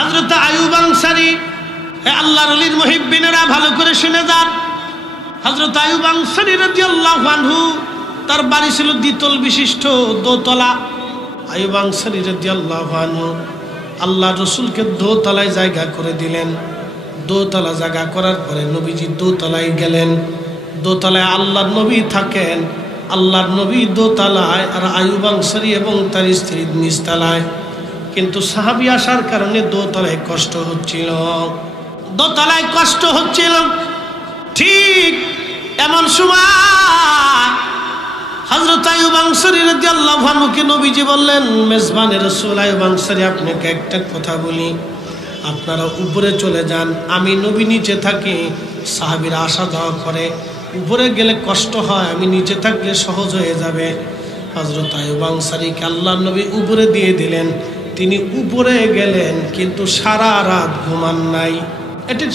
হযরত আইয়ুব আনসারী, হে আল্লাহর ওলির মুহিব্বিনেরা ভালো করে শুনে যান। হযরত আইয়ুব আনসারী রাদিয়াল্লাহু আনহু, তার বাড়ি ছিল দ্বিতল বিশিষ্ট, দোতলা। আইয়ুব আনসারী রাদিয়াল্লাহু আনহু আল্লাহ রসুলকে দোতলায় জায়গা করে দিলেন। দোতলা জায়গা করার পরে নবীজি দোতলায় গেলেন। দোতলায় আল্লাহর নবী থাকেন, আল্লাহর নবী দোতলায়, আর আইয়ুব আনসারী এবং তার স্ত্রী নিচতলায়। কিন্তু সাহাবী আসার কারণে দোতলায় কষ্ট হচ্ছিল, দোতলায় কষ্ট হচ্ছিল। ঠিক এমন সময় হযরত আইয়ুব আনসারী রাদিয়াল্লাহু আনহুকে নবীজি বললেন, মেজবানে রাসূল আইয়ুব আনসারী, আপনাকে একটা কথা বলি, আপনারা উপরে চলে যান, আমি নবী নিচে থাকি। সাহাবীরা আসা যাওয়া করে, উপরে গেলে কষ্ট হয়, আমি নিচে থাকলে সহজ হয়ে যাবে। হযরত আইয়ুব আনসারীকে আল্লাহর নবী উপরে দিয়ে দিলেন। তিনি উপরে গেলেন, কিন্তু সারা রাত ঘুমান নাই। এটা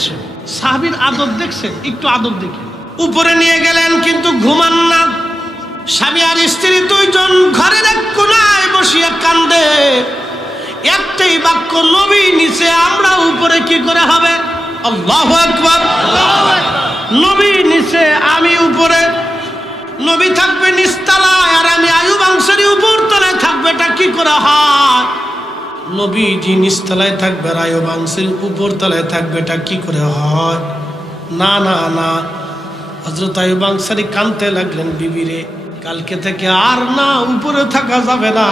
সাহাবীর আদব দেখছেন, একটু আদব দেখি। উপরে নিয়ে গেলেন কিন্তু ঘুমান না। স্বামী আর স্ত্রী দুইজন ঘরের এক কোনায় বসিয়া কান্দে। একটাই বাক্য, নবী নিচে, আমরা উপরে কি করে হবে? আল্লাহু আকবার। নবী নিচে, আমি উপরে। নবী থাকবে নিচতলায় আর আমি আইয়ুব আনসারী উপর তলায় থাকবে, এটা কি করে হয়? নবীজি নিচতলায় থাকবে আর আইয়ুব আনসারী উপর তলায় থাকবে, এটা কি করে হয়? না না না। হযরত আইয়ুব আনসারী কাঁদতে লাগলেন, বিবিরে কালকে থেকে আর না, উপরে থাকা যাবে না,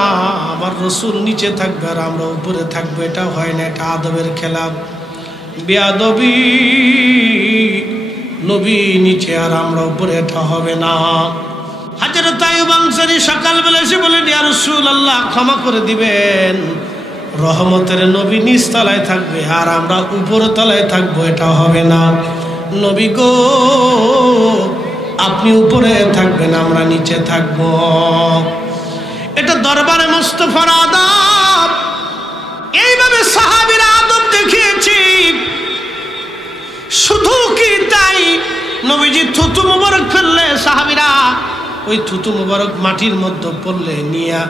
আমার রসুল নিচে থাকবে আর আমরা উপরে থাকবো, এটা হয় না, এটা আদবের খেলাফ, বেয়াদবি। নবী নিচে আর আমরা উপরে, এটা হবে না। হযরত আইয়ুব আনসারী সকালবেলা এসে বলেন, ইয়া রাসূলুল্লাহ ক্ষমা করে দিবেন, রহমতের নবী নিচ তলায় থাকবে আর আমরা উপর তলায় থাকবো, এটা হবে না। নবী গো, আপনি উপরে থাকবেন, আমরা নিচে থাকব। এটা দরবারে মুস্তাফার আদব। এইভাবে সাহাবীরা আদব দেখিয়েছি। শুধু কি তাই, নবীজি থুতু মুবারক ফেললে সাহাবীরা ওই থুতু মুবারক মাটির মধ্যে পড়লে নিয়ে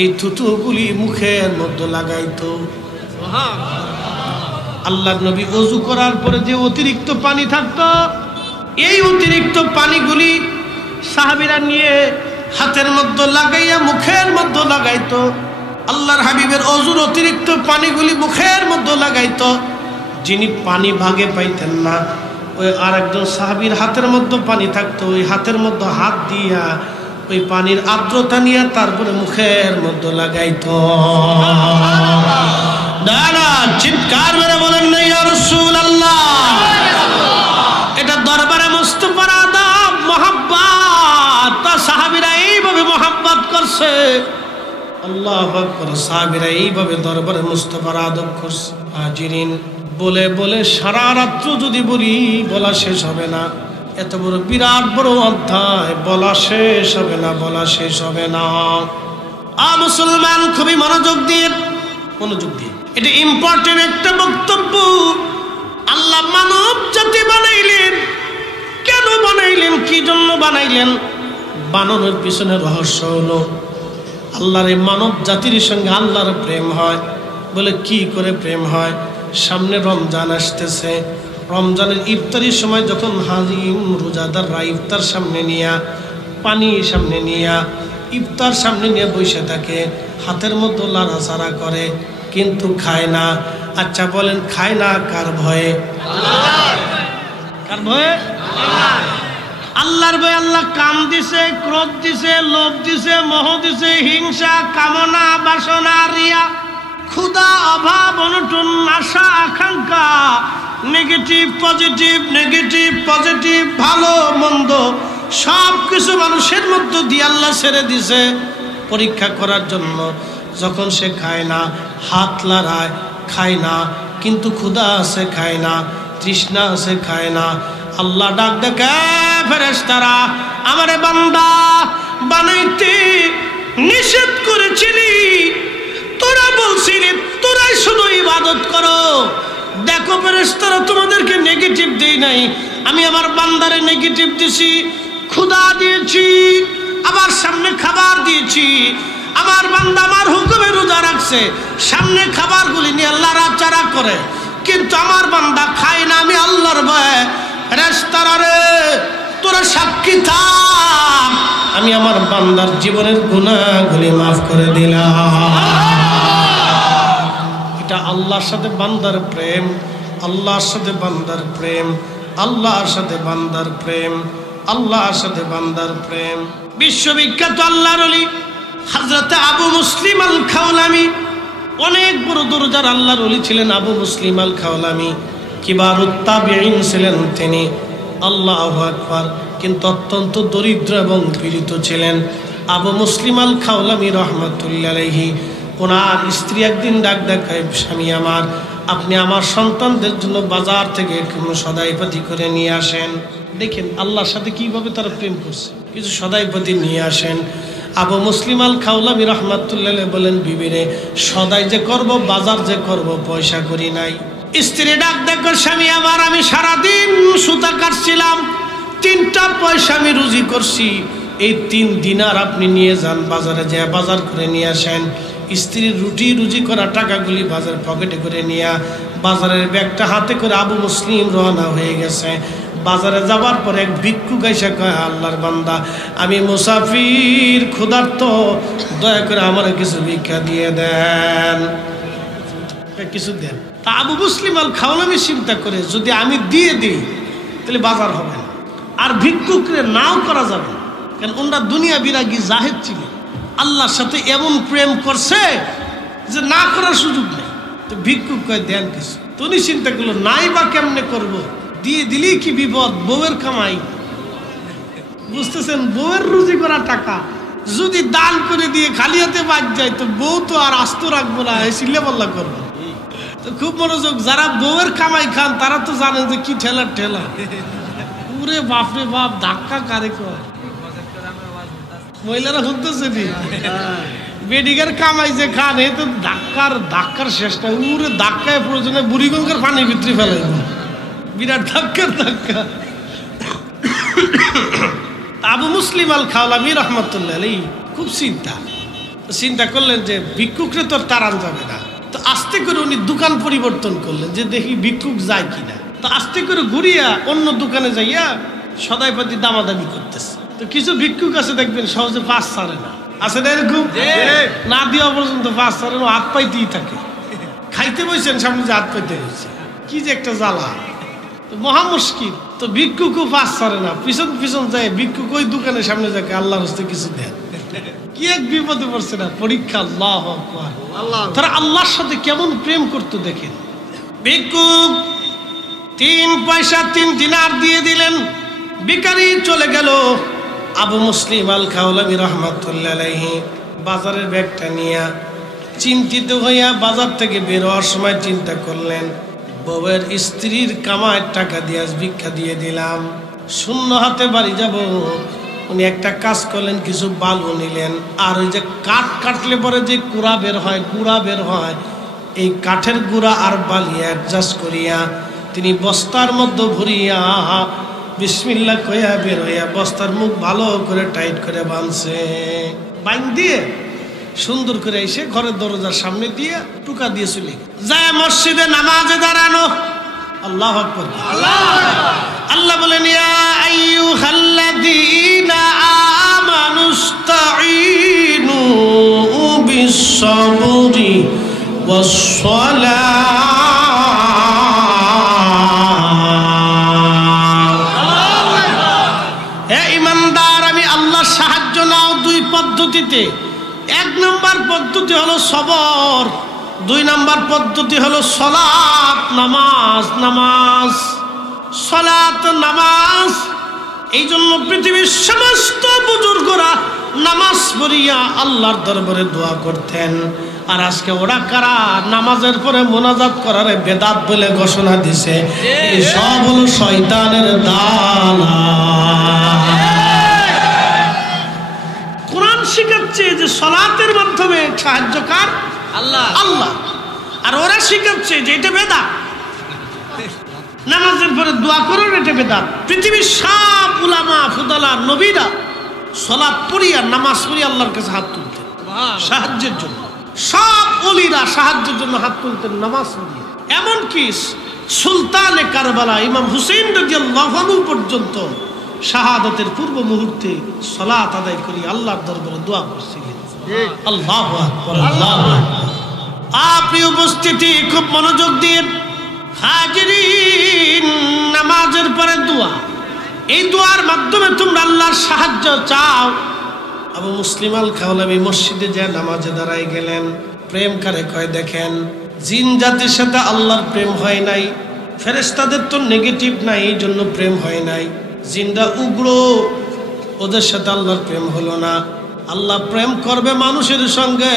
এই থুতুগুলি মুখের মধ্যে লাগাইতো। আল্লাহর নবী ওযু করার পরে যে অতিরিক্ত পানি থাকতো, এই অতিরিক্ত পানিগুলি সাহাবীরা নিয়ে হাতের মধ্যে লাগাইয়া মুখের মধ্যে লাগাইতো। আল্লাহর হাবিবের ওযুর অতিরিক্ত পানিগুলি মুখের মধ্যে লাগাইতো। যিনি পানি ভাগে পাইতেন না, ওই আরেকজন সাহাবীর হাতের মধ্যে পানি থাকতো, ওই হাতের মধ্যে হাত দিয়া ওই পানির আর্দ্রতা নিয়ে তারপরে মুখের মধ্যে লাগাইতো। দাঁড়া চিৎকার মেরে বলেন না ইয়া রাসূলুল্লাহ। এটা দরবারে মুস্তাফার আদব, মুহাব্বত। তা সাহাবীরা এইভাবে মুহাব্বত করছে। আল্লাহু আকবার। সাহাবীরা এইভাবে দরবারে মুস্তাফার আদব করছে। হাজিরিন, বলে বলে সারা রাত্র যদি বলি বলা শেষ হবে না। এত বড় বিরাট বড় অধ্যায়, বলা শেষ হবে না, বলা শেষ হবে না। মুসলমান খুবই মনোযোগ দিয়ে, এটা ইম্পর্টেন্ট একটা বক্তব্য। আল্লাহ মানব জাতি বানাইলেন, কেন বানাইলেন, কি জন্য বানাইলেন? বানানোর পিছনে রহস্য হলো আল্লাহর এই মানব জাতির সঙ্গে আল্লাহর প্রেম হয়। বলে কি করে প্রেম হয়? সামনে রমজান আসতেছে, রমজানের ইফতারির সময় যখন হাজিম রোজাদাররা ইফতার সামনে নিয়া, পানি সামনে নিয়া, ইফতার সামনে নিয়ে বসে থাকে, হাতের মধ্যে লাড়াচাড়া করে কিন্তু খায় না। আচ্ছা বলেন, খায় না কার ভয়ে? কার ভয়ে? আল্লাহর ভয়ে। আল্লাহ কাম দিছে, ক্রোধ দিছে, লোভ দিছে, মোহ দিছে, হিংসা, কামনা, বাসনা, রিয়া, ক্ষুধা, অভাব, অনটন, আশা, আকাঙ্ক্ষা, নেগেটিভ পজিটিভ, নেগেটিভ পজিটিভ, ভালো মন্দ সব কিছু মানুষের মধ্যে দিয়ে আল্লাহ ছেড়ে দিছে পরীক্ষা করার জন্য। যখন সে খায় না, হাত লড়ায়, খায় না, কিন্তু ক্ষুধা আছে খায় না, তৃষ্ণা আছে খায় না। আল্লাহ ডাক দেখে, ফেরেশতারা আমারে বান্দা বানাইতে নিষেধ করেছিলি, তোরা বলছিলি তোরাই শুধু ইবাদত করো। দেখো ফেরেশতারা, তোমাদেরকে নেগেটিভ দেই নাই, আমি আমার বান্দারে নেগেটিভ দিছি, ক্ষুধা দিয়েছি, আবার সামনে খাবার দিয়েছি, আমার বান্দা আমার হুকুমে রোজা রাখছে, সামনে খাবারগুলি নিয়ে লড়াচড়া করে, কিন্তু আমার বান্দা খায় না। আমি আল্লাহর ভয়ে রেস্তারে তোরা সাক্ষী থাক, আমি আমার বান্দার জীবনের গুনাহগুলি মাফ করে দিলাম। এটা আল্লাহর সাথে বান্দার প্রেম, আল্লাহর সাথে বান্দার প্রেম, আল্লাহর সাথে বান্দার প্রেম, আল্লাহর সাথে বান্দার প্রেম। বিশ্ববিখ্যাত আল্লাহর ওলি হযরত আবু মুসলিম আল খাওলামি, অনেক বড় দরজার আল্লাহর ওলি ছিলেন আবু মুসলিম আল খাওলামি, কিবারুত তাবিঈন ছিলেন তিনি। আল্লাহু আকবার। কিন্তু অত্যন্ত দরিদ্র এবং পীড়িত ছিলেন আবু মুসলিম আল খাওলামি রহমাতুল্লাহি আলাইহি। ওনার স্ত্রী একদিন ডাক দেখায়, স্বামী আমার, আপনি আমার সন্তানদের জন্য বাজার থেকে কোনো সদাইপাতি করে নিয়ে আসেন। দেখেন আল্লাহর সাথে কিভাবে তারা প্রেম করছে, কিছু সদাইপাতি নিয়ে আসেন। আবু মুসলিম আল খাওলামি রহমাতুল্লাহ বলেন, বিবিরে সদাই যে করব, বাজার যে করব, পয়সা করি নাই। স্ত্রী ডাক দেখো, স্বামী আমার, আমি সারাদিন সুতা কাটছিলাম, 3টা পয়সা আমি রুজি করছি, এই 3 দিনার আপনি নিয়ে যান, বাজারে যা বাজার করে নিয়ে আসেন। স্ত্রীর রুজি করা টাকাগুলি বাজার পকেটে করে নিয়ে বাজারের ব্যাগটা হাতে করে আবু মুসলিম রওনা হয়ে গেছে। বাজারে যাবার পর এক ভিক্ষুক এসে কয়, আল্লাহর বান্দা, আমি মুসাফির, ক্ষুধার্ত, দয়া করে আমার কিছু ভিক্ষা দিয়ে দেন, কিছু দেন। তা আবু মুসলিম আল খাওলামি চিন্তা করে, যদি আমি দিয়ে দিই তাহলে বাজার হবে না, আর ভিক্ষুকরে নাও করা যাবে না, কারণ ওনারা দুনিয়া বিরাগী জাহেদ ছিলেন, আল্লাহর সাথে এমন প্রেম করছে যে না করার সুযোগ নেই। তো ভিক্ষুক কয়, দেন কিছু। তো উনি চিন্তা করলো, নাই বা কেমনে করবো, দিয়ে দিলেই কি বিপদ, বউয়ের কামাই, বুঝতেছেন, বউয়ের রুজি করা টাকা যদি দান করে দিয়ে খালি হাতে বাদ যায়, তো বউ তো আর আস্ত রাখবো না, সিলে পাল্লা করবো। তো খুব মনোযোগ, যারা বউয়ের কামাই খান তারা তো জানেন যে কি ঠেলার ঠেলা, পুরে বাপরে বাপ, ধাক্কা কারে কয়, মহিলারা শুনতেছে নি, বেডিগার কামাই যে খান, এই তো ধাক্কার শেষটা, উরে ধাক্কায় প্রয়োজনে বুড়িগঙ্গার পানির ভিতরে ফেলাই, বিরাট ধাক্কা। আবু মুসলিম আল খাওলামি রহমাতুল্লাহ আলাইহি খুব চিন্তা করলেন যে ভিক্ষুকরে তো তাড়ান যাবে না। তো আস্তে করে উনি দোকান পরিবর্তন করলেন, যে দেখি ভিক্ষুক যায় কিনা। তো আস্তে করে ঘুরিয়া অন্য দোকানে যাইয়া সদাইপাতি দামাদামি করতেছে। তো কিছু ভিক্ষুক আছে দেখবেন সহজে পাস ছাড়ে না, আছে না এরকম, না দেওয়া পর্যন্ত পাস ছাড়ে না, হাত পাইতেই থাকে। খাইতে বসেন, সামনে যে হাত পাইতে হয়েছে, কি যে একটা জ্বালা, তো মহা মুশকিল। তো ভিক্ষুকও পাস ছাড়ে না, পিছন যায় ভিক্ষুক ওই দোকানের সামনে যাকে আল্লাহর হস্তে কিছু দেন, কি এক বিপদে পড়ছে না, পরীক্ষা। আল্লাহু আকবার। তারা আল্লাহর সাথে কেমন প্রেম করতো দেখেন। ভিক্ষুক 3 পয়সা 3 দিনার দিয়ে দিলেন, ভিখারি চলে গেল। আবু মুসলিম আল খাওলামি রহমাতুল্লাহ আলাইহি বাজারের ব্যাগটা নিয়ে চিন্তিত হইয়া বাজার থেকে বের হওয়ার সময় চিন্তা করলেন, বউয়ের স্ত্রীর কামাইয়ের টাকা দিয়ে ভিক্ষা দিয়ে দিলাম, শূন্য হাতে বাড়ি যাব। উনি একটা কাজ করলেন, কিছু বালু নিলেন, আর ওই যে কাঠ কাটলে পরে যে গুঁড়া বের হয়, এই কাঠের গুঁড়া আর বালি অ্যাডজাস্ট করিয়া তিনি বস্তার মধ্যে ভরিয়া বিসমিল্লাহ কইয়া বের হইয়া বস্তার মুখ ভালো করে টাইট করে বাঁধছে। বাইন দিয়ে সুন্দর করে এসে ঘরের দরজার সামনে দিয়ে টুকা দিয়ে চলে যায় মসজিদে নামাজে দাঁড়ানো। আল্লাহু আকবার। আল্লাহ বলেন, ইয়া আইয়ুহাল্লাযীনা আমানুস্তাঈনু বিস-সাবরি ওয়াস-সালাহ। হে ঈমানদার, আমি আল্লাহর সাহায্য নাও 2 পদ্ধতিতে। 1 নম্বর পদ্ধতি হলো সবর, 2 নম্বর পদ্ধতি হলো সালাত, নামাজ। সালাত, নামাজ। এই জন্য পৃথিবীর সমস্ত বুজুর্গরা নামাজ পড়িয়া আল্লাহর দরবারে দোয়া করতেন। আর আজকে ওরা কারা নামাজের পরে মোনাজাত করার বেদাত বলে ঘোষণা দিছে, এই সব হলো শয়তানের দালা। কোরআন শিখাচ্ছে যে সালাতের মাধ্যমে সাহায্যকার আল্লাহ, আর ওরা শিখাচ্ছে যে এটা বেদাত, নামাজের পরে দোয়া করুন, এটা বেদাত। পৃথিবীর সব উলামা ফুদালা নবীরা সালাত পড়িয়া নামাজ পড়িয়া আল্লাহর কাছে হাত তুলতেন। সাহায্যের জন্য। সব ওলিরা সাহায্যের জন্য হাত তুলতেন নামাজ পড়িয়ে। এমনকি সুলতানে কারবালা ইমাম হুসেইন রাদিয়াল্লাহু আনহু পর্যন্ত শাহাদাতের পূর্ব মুহূর্তে সালাত আদায় করে আল্লাহর দরবারে দোয়া করছিলেন। আল্লাহু আকবার, আল্লাহু আকবার। আপনি উপস্থিতি খুব মনোযোগ দিয়ে হাজিরিন, নামাজের পরে দোয়া, এই দোয়ার মাধ্যমে তোমরা আল্লাহর সাহায্য চাও। আবু মুসলিম আল খাওলাবি মসজিদে যে নামাজে দাঁড়াই গেলেন, প্রেম কারে কয় দেখেন, জিন জাতির সাথে আল্লাহর প্রেম হয় নাই, ফেরেশতাদের তো নেগেটিভ নাই, এই জন্য প্রেম হয় নাই। জিনরা উগ্র, ওদের সাথে আল্লাহর প্রেম হলো না। আল্লাহ প্রেম করবে মানুষের সঙ্গে,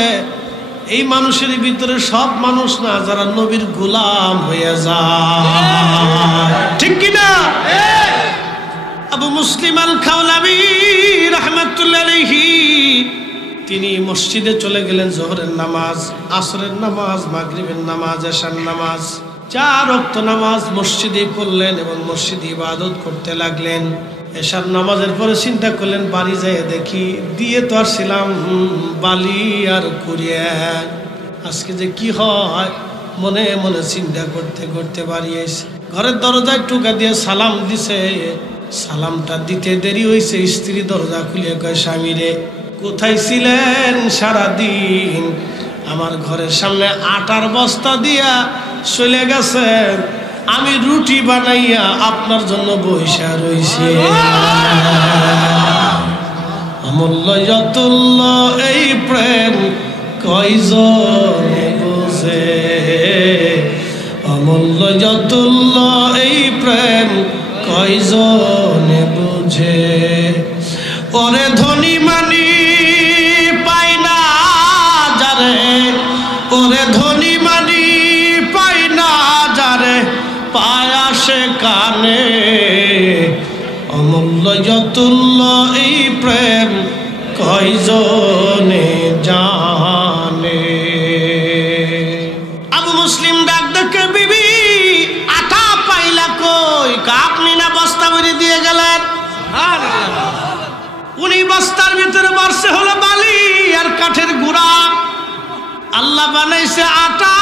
এই মানুষের ভিতরে সব মানুষ না, যারা নবীর গোলাম হয়ে যায়, ঠিক কিনা? আবু মুসলিম আল খাওলাবি রাহমাতুল্লাহ আলাইহি তিনি মসজিদে চলে গেলেন। জোহরের নামাজ, আসরের নামাজ, মাগরিবের নামাজ, এশার নামাজ, 4 ওয়াক্ত নামাজ মসজিদে পড়লেন এবং মসজিদে ইবাদত করতে লাগলেন। এশার নামাজের পরে চিন্তা করলেন বাড়ি যেয়ে দেখি, দিয়ে তো আসছিলাম বালি আর কুড়িয়ে, আজকে যে কি হয় মনে মনে চিন্তা করতে করতে বাড়ি এসে ঘরের দরজায় টুকা দিয়ে সালাম দিছে। সালামটা দিতে দেরি হয়েছে, স্ত্রী দরজা খুলে কয়, স্বামী রে কোথায় ছিলেন সারাদিন? আমার ঘরের সামনে আটার বস্তা দিয়া চলে গেছেন, আমি রুটি বানাইয়া আপনার জন্য বইসা রইছি। অমূল্য যতুল্য এই প্রেম কয়জনে বুঝে, অমূল্য যতুল্য এই প্রেম কয়জনে বুঝে। ওরে ধনী মানি পাই না যারে, ওরে ধনী মানি পাই না যারে, পায়া সে কানে। অমূল্য যতুল্য এই প্রেম কয়জনে জানে। আবু মুসলিম ডাক দেখে, বিবি আটা পাইলা কই? আপনি না বস্তা ভরে দিয়ে গেলেন। উনি বস্তার ভিতরে বর্ষে হলো বালি আর কাঠের গুঁড়া, আল্লাহ বানাইছে আটা।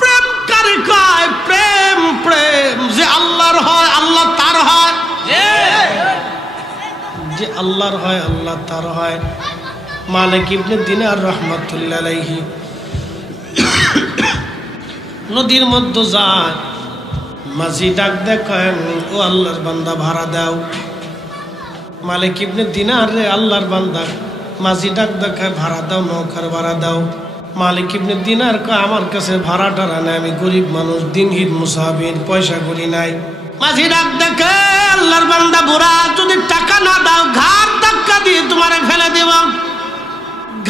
প্রেম কারে কয়? প্রেম প্রেম যে আল্লাহর হয়, আল্লাহ তার হয়, যে আল্লাহর হয় আল্লাহ তার হয়। মালিক ইবনে দিনার রাহমাতুল্লাহ আলাইহি নদীর মধ্যে যায়, মাঝি ডাক দেখেন, ও আল্লাহর বান্দা ভাড়া দাও। মালিক ইবনে দিনার রে আল্লাহর বান্দা, মাঝি ডাক দেখায়, ভাড়া দাও, নৌকার ভাড়া দাও। মালিক ইবনে দিনার কয়, আমার কাছে ভাড়া টাড়া নাই, আমি গরিব মানুষ, দিনহীন মুসাফির, পয়সা করি নাই। মাঝি ডাক দেখে, আল্লাহর বান্দা বুড়া, যদি টাকা না দাও ঘাড় ধাক্কা দিয়ে তোমারে ফেলে দিব,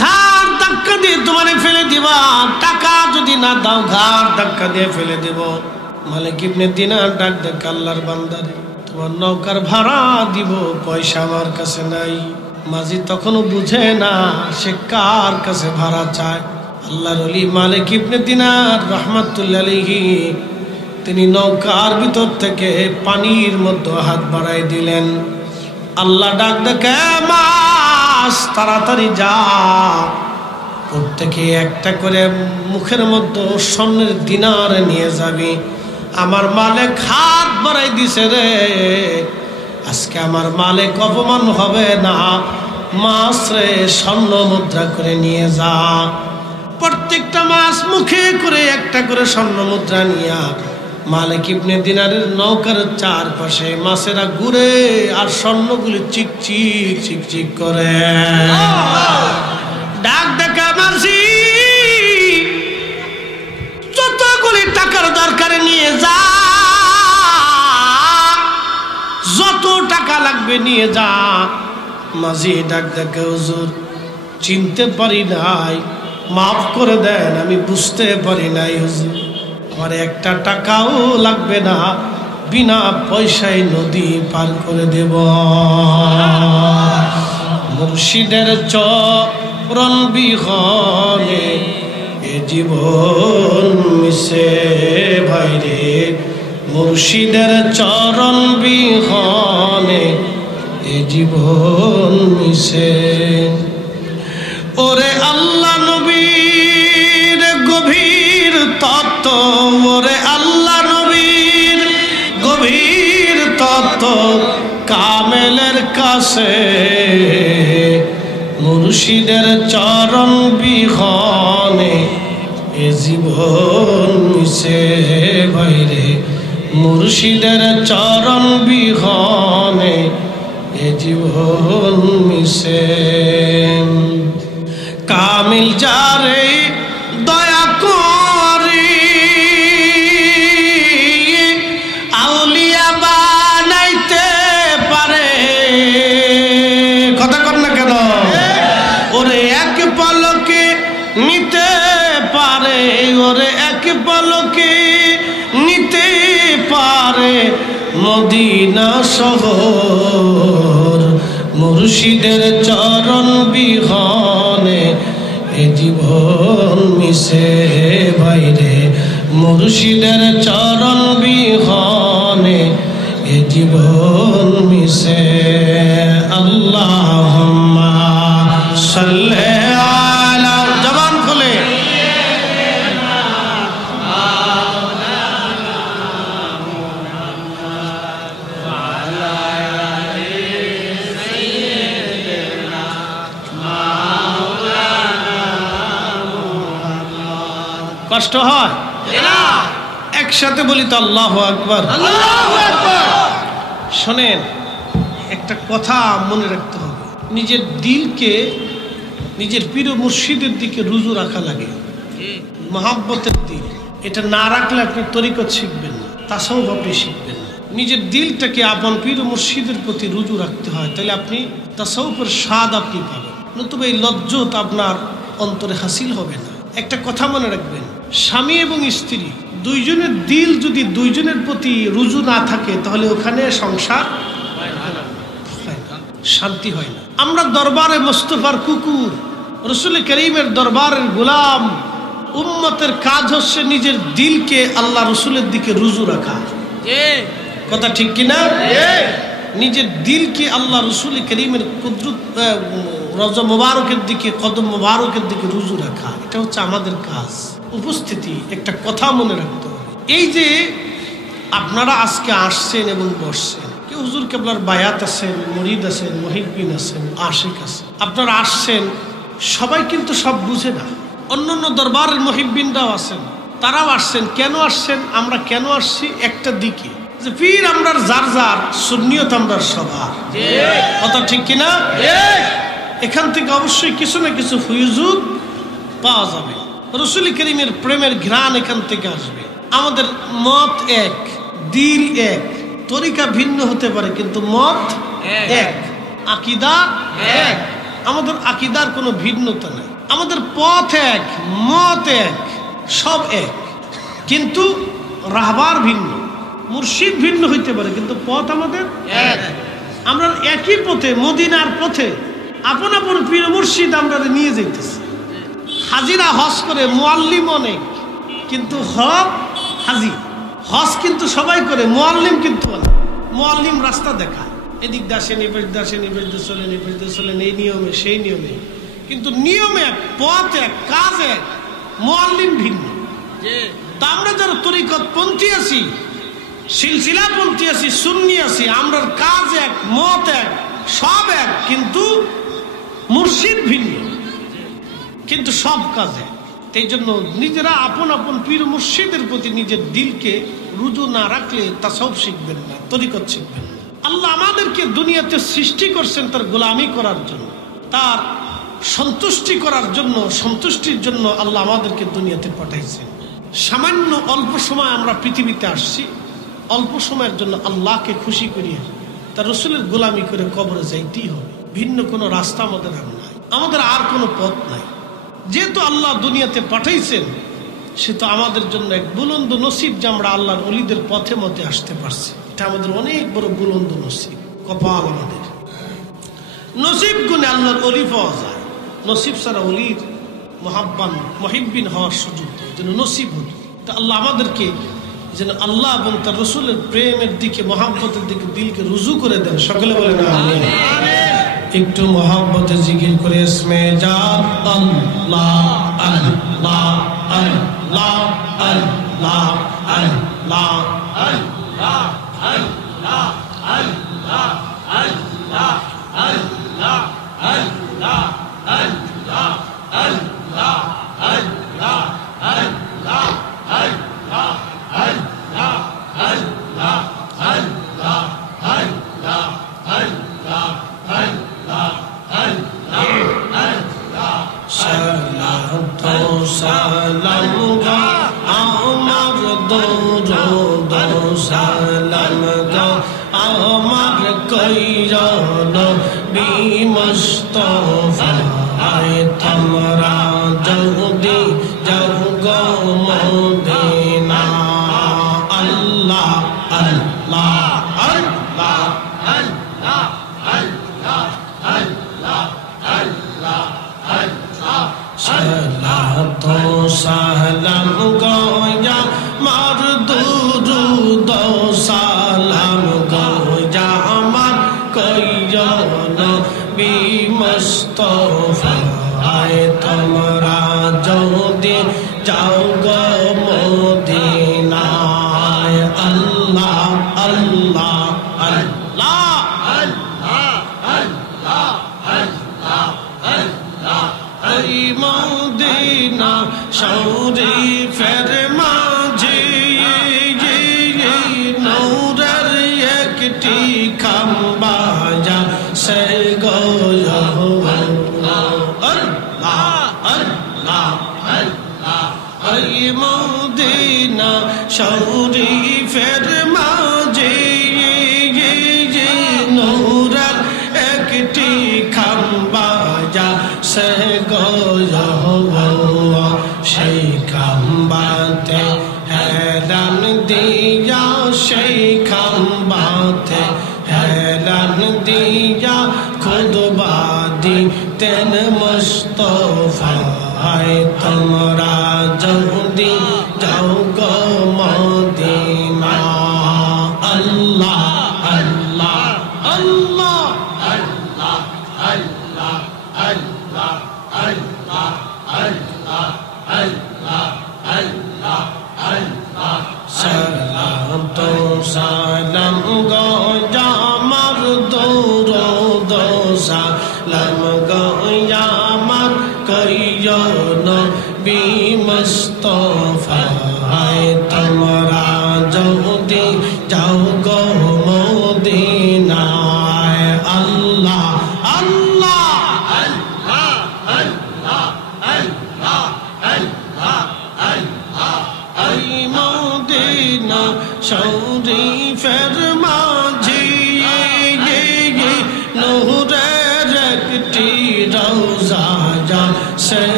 ঘাড় ধাক্কা দিয়ে তোমারে ফেলে দিব, টাকা যদি না দাও ঘাড় ধাক্কা দিয়ে ফেলে দিব। মালিক ইবনে দিনার ডাক দেখে, আল্লাহর বান্দারে তোমার নৌকার ভাড়া দিব, পয়সা আমার কাছে নাই। মাঝি তখনও বুঝে না সে কার কাছে ভাড়া চায়। আল্লাহর ওলি মালিক ইবনে দিনার রাহমাতুল্লাহ আলাইহি তিনি নৌকার ভিতর থেকে পানির মধ্যে হাত বাড়াই দিলেন। আল্লাহ ডাক দেখে, মাছ তাড়াতাড়ি যা, প্রত্যেকে একটা করে মুখের মধ্যে স্বর্ণের দিনার নিয়ে যাবি। আমার মালিক হাত বাড়াই দিছে রে, আজকে আমার মালিক অপমান হবে না, মাছ রে স্বর্ণ মুদ্রা করে নিয়ে যা। প্রত্যেকটা মাছ মুখে করে একটা করে স্বর্ণ মুদ্রা নিয়া মালিক ইবনে দিনারের নৌকার চারপাশে মাছেরা ঘুরে আর স্বর্ণগুলি চিকচিক চিকচিক করে। ডাক ডাকা মাঝি, যতগুলি টাকার দরকারে নিয়ে যা, যত টাকা লাগবে নিয়ে যা। মাঝি ডাক ডাকা, হুজুর চিনতে পারি নাই, মাফ করে দেন, আমি বুঝতে পারি নাই হুজুর, আমার একটা টাকাও লাগবে না, বিনা পয়সায় নদী পার করে দেব। মুর্শিদের চরণ বিহনে এ জীবন মিশে ভাইরে, মুর্শিদের চরণ বিহনে এ জীবন মিশে। কত ওরে আল্লাহ নবীর গভীর তত্ত্ব কামেলের কাছে মুর্শিদের চরণ বিহনে এ জীবন মিশে বাইরে মুর্শিদের চরণ বিহনে এ জীবন মিশে কামিল যারে দয়া করি আউলিয়া বানাইতে পারে কথা কর না কেন ওরে এক পলকে নিতে পারে ওরে এক পলকে নিতে পারে মদিনা শহর মুর্শিদের চরণ বিহনে এ জীবন মিশে বাইরে মুর্শিদের চরণ বিহনে এ জীবন মিশে আল্লাহুম্মা সাল্লি আলা জবান খুলে কষ্ট হয় একসাথে বলি তো আল্লাহু আকবার আল্লাহু আকবার শোনেন একটা কথা মনে রাখতে হবে নিজের দিলকে নিজের পীর মুর্শিদের দিকে রুজু রাখা লাগে মহাব্বতের দিল এটা না রাখলে আপনি তরিকত শিখবেন না তাসাউফ আপনি শিখবেন না নিজের দিলটাকে আপন পীর মুর্শিদের প্রতি রুজু রাখতে হয় তাহলে আপনি তাসাউফের স্বাদ আপনি পাবেন নতুবা এই লজ্জত আপনার অন্তরে হাসিল হবে না একটা কথা মনে রাখবেন স্বামী এবং স্ত্রী দুইজনের দিল যদি দুইজনের প্রতি রুজু না থাকে তাহলে ওখানে সংসার শান্তি হয় না আমরা দরবারে মোস্তফার কুকুর রসুল করিমের দরবারের গোলাম উম্মতের কাজ হচ্ছে নিজের দিলকে আল্লাহ রসুলের দিকে রুজু রাখা কথা ঠিক কিনা নিজের দিলকে আল্লাহ রসুল করিমের কুদরত রওজা মুবারকের দিকে কদম মুবারকের দিকে রুজু রাখা এটা হচ্ছে আমাদের কাজ উপস্থিতি একটা কথা মনে রাখতে হবে এই যে আপনারা আজকে আসছেন এবং বসছেন কেউ হুজুর কেবলার বায়াত আছেন মুরিদ আছেন মুহিব্বিন আছেন আশিক আছেন আপনারা আসছেন সবাই কিন্তু সব বুঝে না অন্যান্য দরবারের মুহিব্বিনরাও আছেন তারাও আসছেন কেন আসছেন আমরা কেন আসছি একটা দিকে যে পীর আমরার যার যার সুন্নিয়ত আমরার সবার কথা ঠিক কিনা এখান থেকে অবশ্যই কিছু না কিছু ফয়জুদ পাওয়া যাবে রসুল করিমের প্রেমের ঘ্রাণ এখান থেকে আসবে আমাদের মত এক দিল এক তরিকা ভিন্ন হতে পারে কিন্তু মত এক আকীদা এক আমাদের আকীদার কোনো ভিন্নতা নাই আমাদের পথ এক মত এক সব এক কিন্তু রাহবার ভিন্ন মুর্শিদ ভিন্ন হইতে পারে কিন্তু পথ আমাদের এক আমরা একই পথে মদিনার পথে আপন আপন পীর মুর্শিদ আমরা নিয়ে যাইতেছি হাজিরা হজ করে মুআল্লিম অনেক কিন্তু হক হাজি হজ কিন্তু সবাই করে মুআল্লিম কিন্তু অনেক মুআল্লিম রাস্তা দেখা এদিক দাসে নিবেশ দাসে নিবেশ চলেন এই নিয়মে সেই নিয়মে কিন্তু নিয়মে এক পথ এক কাজ এক মুআল্লিম ভিন্ন তা আমরা যারা তরিকত পন্থী আছি সিলসিলা পন্থী আছি সুন্নি আছি আমরা কাজ এক মত এক সব এক কিন্তু মুর্শিদ ভিন্ন কিন্তু সব কাজে এই জন্য নিজেরা আপন আপন পীর মুর্শিদের প্রতি নিজের দিলকে রুজু না রাখলে তাসাউফ শিখবেন না তরিকত শিখবেন না আল্লাহ আমাদেরকে দুনিয়াতে সৃষ্টি করছেন তার গোলামি করার জন্য তার সন্তুষ্টি করার জন্য সন্তুষ্টির জন্য আল্লাহ আমাদেরকে দুনিয়াতে পাঠাইছেন সামান্য অল্প সময় আমরা পৃথিবীতে আসছি অল্প সময়ের জন্য আল্লাহকে খুশি করিয়ে তার রসুলের গোলামি করে কবরে যাইতেই হবে ভিন্ন কোনো রাস্তা আমাদের আর নাই আমাদের আর কোনো পথ নাই যেহেতু আল্লাহ দুনিয়াতে পাঠাইছেন সে তো আমাদের জন্য এক বুলন্দ নসিব যে আমরা আল্লাহর ওলিদের পথে মতে আসতে পারছি এটা আমাদের অনেক বড় বুলন্দ নসিব কপাল আমাদের নসিব গুণে আল্লাহর ওলি পাওয়া যায় নসিব ছাড়া ওলির মুহিব্বিন হওয়ার সুযোগ যেন নসিব হতো তা আল্লাহ আমাদেরকে যেন আল্লাহ এবং তার রসুলের প্রেমের দিকে মহাব্বতের দিকে দিলকে রুজু করে দেন সকলে বলেন আমিন একটু মহাব্বতে জিকির করে ইসমে জাত আল্লাহ আল্লাহ আল্লাহ আল্লাহ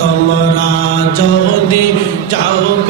তোমরা যদি যাও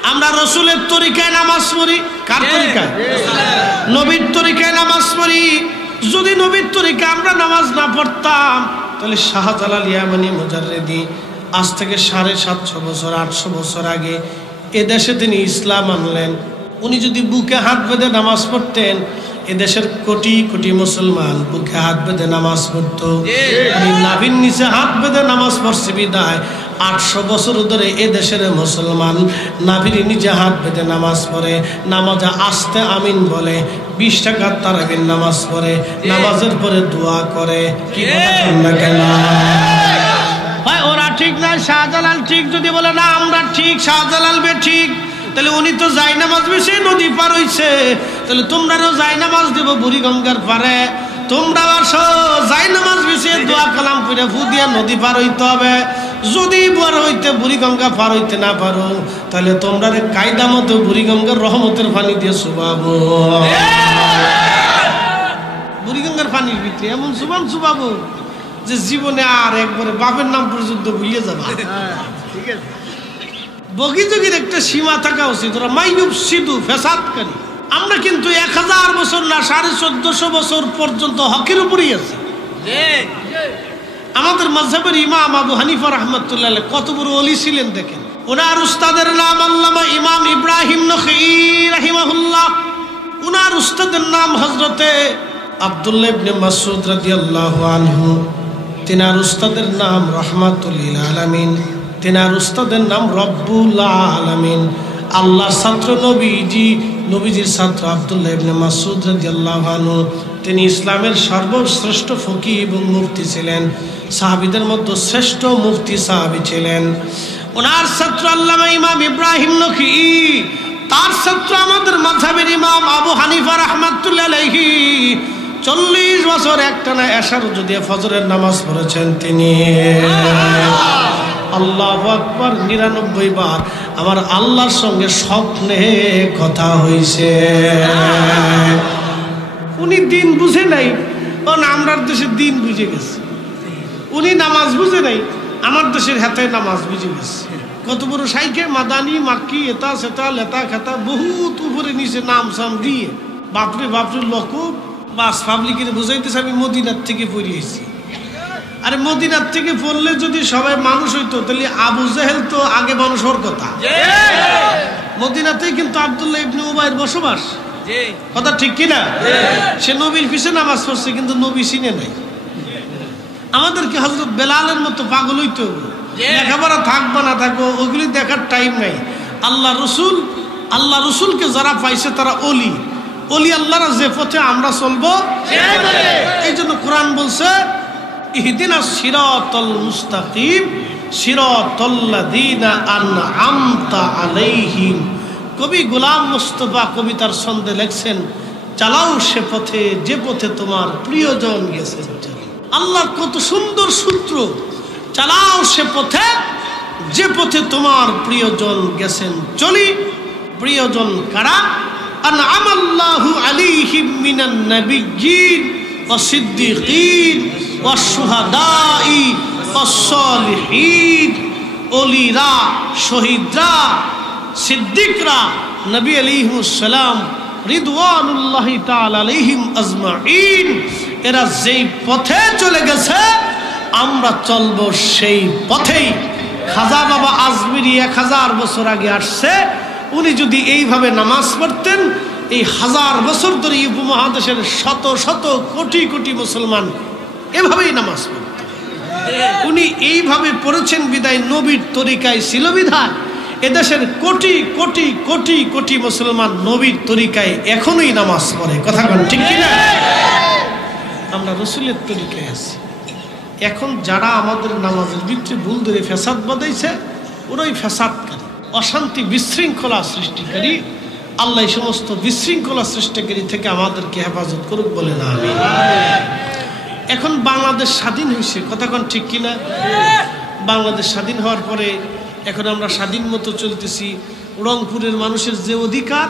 আমরা রসুলের তরিকায় নামাজ পড়ি। কার তরিকায়? নবীর তরিকায় নামাজ পড়ি। যদি নবীর তরিকায় আমরা নামাজ না পড়তাম তাহলে শাহজালাল ইয়ামানি মুজাররিদি আজ থেকে 750 বছর 800 বছর আগে এদেশে তিনি ইসলাম আনলেন। উনি যদি বুকে হাত বেঁধে নামাজ পড়তেন, এদেশের কোটি কোটি মুসলমান বুকে হাত বেঁধে নামাজ পড়তো। উনি নাভির নিচে হাত বেঁধে নামাজ পড়ছে বিদায় 800 বছর ধরে এদেশের মুসলমান নাভির নিচে হাত বেঁধে নামাজ পড়ে, নামাজে আস্তে আমিন বলে, 20 টাকার তারাবির নামাজ পড়ে, নামাজের পরে দোয়া করে। কি বলেন না কেন ভাই? ওরা ঠিক না, শাহজালাল ঠিক। যদি বলে না আমরা ঠিক, শাহজালাল বে ঠিক, তাহলে উনি তো যাই নামাজ বেশি নদী পার হইছে, তাহলে তোমরাও যাই নামাজ দেব বুড়িগঙ্গার পারে। তোমরা আসো যাই নামাজ বেশি দোয়া কালাম করে ফু দিয়া নদী পার হইতে হবে। যদি পার হইতে বুড়িগঙ্গা পার হইতে না পারো তাহলে তোমরা কায়দা মতো বুড়িগঙ্গার রহমতের পানি দিয়ে চুবাবো। বুড়িগঙ্গার পানির ভিতরে এমন চুবান চুবাবো যে জীবনে আর একবারে বাপের নাম পর্যন্ত ভুলিয়ে যাবা। ঠিক আছে, বগিযোগীর একটা সীমা থাকা উচিত। ওরা মাইয়ুব সিধু ফেসাদকারী। আমরা কিন্তু 1000 বছর না 1450 বছর পর্যন্ত হকের উপরেই আছি। আমাদের মাযহাবের ইমাম আবু হানিফা রাহমাতুল্লাহ আলাইহি কত বড় ওলি ছিলেন দেখেন। ওনার উস্তাদের নাম আল্লামা ইমাম ইব্রাহিম নখঈ রাহিমাহুল্লাহ। ওনার উস্তাদের নাম হযরতে আব্দুল্লাহ ইবনে মাসউদ রাদিয়াল্লাহু আনহু। তিনার উস্তাদের নাম রাহমাতুল লিল আলামিন। তিনার উস্তাদের নাম রব্বুল আলামিন। আল্লাহর ছাত্র নবীজি, নবীজির ছাত্র আব্দুল্লাহ ইবনে মাসউদ রাদিয়াল্লাহু আনহু। তিনি ইসলামের সর্বশ্রেষ্ঠ ফকিহ এবং মুফতি ছিলেন। সাহাবীদের মধ্যে শ্রেষ্ঠ মুফতি সাহাবী ছিলেন। ওনার ছাত্র আল্লামা ইমাম ইব্রাহিম নখঈ, তার ছাত্র আমাদের মাযহাবের ইমাম আবু হানিফা রাহমাতুল্লাহ আলাইহি। 40 বছর একটানা এশার যদি ফজরের নামাজ পড়েছেন তিনি। আল্লাহু আকবার। 99 বার আমার আল্লাহর সঙ্গে স্বপ্নে কথা হয়েছে। উনি দিন বুঝে নাই, কারণ আমরা দেশের দিন বুঝে গেছে। উনি নামাজ বুঝে নাই, আমার দেশের হাতে নামাজ বুঝে গেছে। কত বড় সাইকে মাদানি মাক্কি এটা সেটা লেতা খেতা বহুত উপরে নিচে নাম সাম দিয়ে বাপরে বাপরে লোক বাস পাবলিকের বুঝাইতেছে আমি মদিনার থেকে পড়িয়েছি। আরে মদিনার থেকে পড়লে যদি সবাই মানুষ হইতো তাহলে আবু জেহেল তো আগে মানুষ হওয়ার কথা। মদিনাতেই কিন্তু আব্দুল্লাহ ইবনে উবাইর বসবাস। কথা ঠিক কিনা? সে নবীর পিছনে নামাজ পড়ছে কিন্তু নবী চিনে নাই। আমাদেরকে হযরত বেলালের মতো পাগল হইতে হবে। লেখাপড়া থাকবো না থাকবো ওইগুলি দেখার টাইম নাই। আল্লাহ রসুলকে যারা পাইছে তারা অলি। অলি আল্লাহরা যে পথে আমরা চলবো এই জন্য কোরআন বলছে ইহদিনাস সিরাতাল মুস্তাকিম সিরাতাল্লাযীনা আন'আমতা আলাইহিম। কবি গোলাম মুস্তাফা কবিতার ছন্দে লেখছেন চালাও সে পথে যে পথে তোমার প্রিয়জন গেছেন। আল্লাহর কত সুন্দর সূত্র, চালাও সে পথে যে পথে তোমার প্রিয়জন গেছেন চলি। প্রিয়জন কারা? আন'আমাল্লাহু আলাইহিম মিনান নাবিয়্যিন ওয়াস সিদ্দিকিন ওয়াস শুহাদাই ওয়াস সালিহিন। ওলিরা, শহীদরা, সিদ্দিকরা, নবী আলাইহিস সালাম রিদওয়ানুল্লাহি তাআলা আলাইহিম আজমাইন, এরা যেই পথে চলে গেছে আমরা চলবো সেই পথেই। খাজা বাবা আজমিরি 1000 বছর আগে আসছে। উনি যদি এইভাবে নামাজ পড়তেন এই 1000 বছর ধরে এই উপমহাদেশের শত শত কোটি কোটি মুসলমান এভাবেই নামাজ পড়তেন। উনি এইভাবে পড়েছেন বিদায় নবীর তরিকায় ছিল বিধায় এদেশের কোটি কোটি কোটি কোটি মুসলমান নবীর তরিকায় এখনোই নামাজ পড়ে। কথা বলেন ঠিক কিনা? আমরা রসুলের তরিকায় আছি। এখন যারা আমাদের নামাজের ভিতরে ভুল ধরে ফ্যাসাদ বাঁধাইছে ওরাই ফ্যাসাদকারী, অশান্তি বিশৃঙ্খলা সৃষ্টিকারী। আল্লাহ এই সমস্ত বিশৃঙ্খলা সৃষ্টিকারী থেকে আমাদেরকে হেফাজত করুক বলে না আমি। এখন বাংলাদেশ স্বাধীন হয়েছে, কথা কোন ঠিক কিনা? বাংলাদেশ স্বাধীন হওয়ার পরে এখন আমরা স্বাধীন মতো চলতেছি। রংপুরের মানুষের যে অধিকার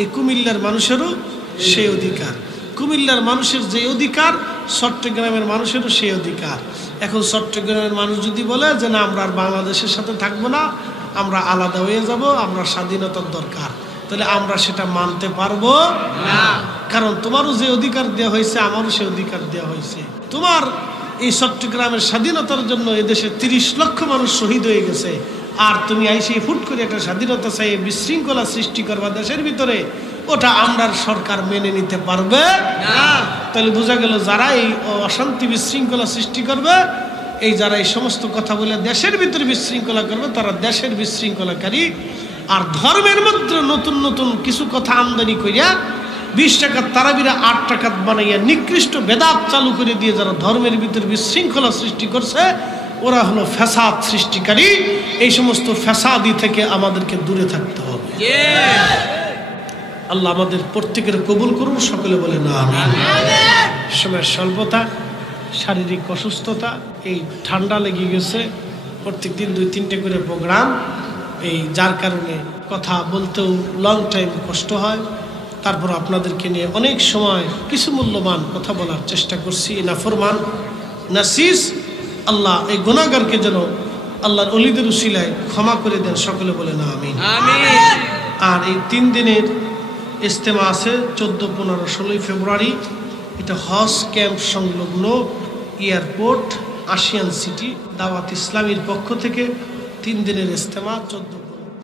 এই কুমিল্লার মানুষেরও সেই অধিকার। কুমিল্লার মানুষের যে অধিকার চট্টগ্রামের মানুষেরও সেই অধিকার। এখন চট্টগ্রামের মানুষ যদি বলে যে না আমরা আর বাংলাদেশের সাথে থাকবো না, আমরা আলাদা হয়ে যাব, আমরা স্বাধীনতার দরকার, তাহলে আমরা সেটা মানতে পারবো না। কারণ তোমারও যে অধিকার দেওয়া হয়েছে আমারও সে অধিকার দেওয়া হয়েছে। তোমার এই চট্টগ্রামের স্বাধীনতার জন্য এদেশে 30 লক্ষ মানুষ শহীদ হয়ে গেছে, আর তুমি আইসি ফুট করে একটা স্বাধীনতা চাই বিশৃঙ্খলা সৃষ্টি করবা দেশের ভিতরে, ওটা আমরার সরকার মেনে নিতে পারবে না। তাহলে বোঝা গেল যারা এই অশান্তি বিশৃঙ্খলা সৃষ্টি করবে, এই যারা এই সমস্ত কথা বলে দেশের ভিতরে বিশৃঙ্খলা করবে, তারা দেশের বিশৃঙ্খলাকারী। আর ধর্মের মধ্যে নতুন নতুন কিছু কথা আমদানি করিয়া 20 টাকার তারাবিরা 8 টাকা বানাইয়া নিকৃষ্ট বেদাত চালু করে দিয়ে যারা ধর্মের ভিতরে বিশৃঙ্খলা সৃষ্টি করছে, ওরা হলো ফ্যাসাদ সৃষ্টিকারী। এই সমস্ত ফ্যাসাদি থেকে আমাদেরকে দূরে থাকতে হবে। আল্লাহ আমাদের প্রত্যেকের কবুল করুন, সকলে বলে না আমিন। সময়ের স্বল্পতা, শারীরিক অসুস্থতা, এই ঠান্ডা লেগে গেছে, প্রত্যেক দিন 2-3টে করে প্রোগ্রাম, এই যার কারণে কথা বলতেও লং টাইম কষ্ট হয়। তারপর আপনাদেরকে নিয়ে অনেক সময় কিছু মূল্যবান কথা বলার চেষ্টা করছি। নাফরমান নাসিস আল্লাহ এই গুনাহগারকে যেন আল্লাহর অলিদের উসিলায় ক্ষমা করে দেন, সকলে বলে না আমিন। আর এই 3 দিনের ইজতেমা আছে 14, 15, 16 ফেব্রুয়ারি। এটা হজ ক্যাম্প সংলগ্ন এয়ারপোর্ট, আশিয়ান সিটি, দাওয়াত ইসলামীর পক্ষ থেকে 3 দিনের ইজতেমা 14